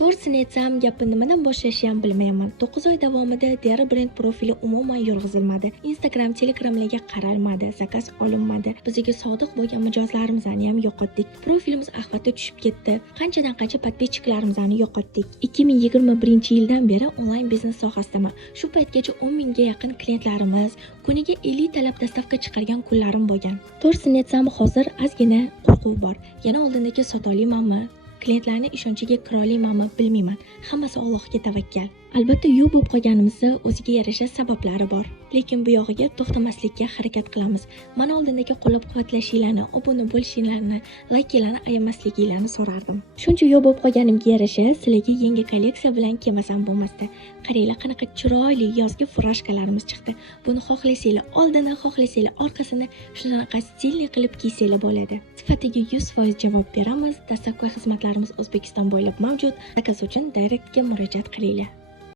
To'g'risini aytsam, gapni nimadan boshlashni ham bilmayman. 9 oy davomida Dera brend profili umuman yurg'izilmadi. Instagram, Telegramlarga qaralmadi, zakaz olinmadi. Bizga sodiq bo'lgan mijozlarimizni ham yo'qotdik. Profilimiz axlatga tushib ketdi. Qanchadan qancha podpисчикларimizni yo'qotdik. 2021-yildan beri onlayn biznes sohasidaman. Shu paytgacha 10 mingga yaqin klientlarimiz, kuniga 50 talab dastavka chiqargan kunlarim bo'lgan. To'g'risini aytsam, hozir ozgina qo'rquv bor. Yana oldindagi sota olamanmi? Klientlarning ishonchiga kira olamanmi bilmayman. Hammasi Allohga tavakkal. Albatta, yo'q bo'lib qolganimizda o'ziga yarasha sabablari bor. Lekin bu yog'iga to'xtamaslikka harakat qilamiz. Mana oldindagi qo'llab-quvvatlashinglarni, obuna bo'lishinglarni, layklarni ayamasliginglarni so'rardim. Shuncha yo'q bo'lib qolganimga yarasha sizlarga yangi kolleksiya bilan kelmasam bo'lmasdi. Qaranglar, qanaqa chiroyli yozgi furashkalarimiz chiqdi. Buni xohlasanglar oldini, xohlasanglar orqasini shunaqa stilli qilib kiysanglar bo'ladi. Sifatiga 100% javob beramiz. Dastavka xizmatlarimiz O'zbekiston bo'ylab mavjud. Zakaz uchun direktga murojaat qilinglar.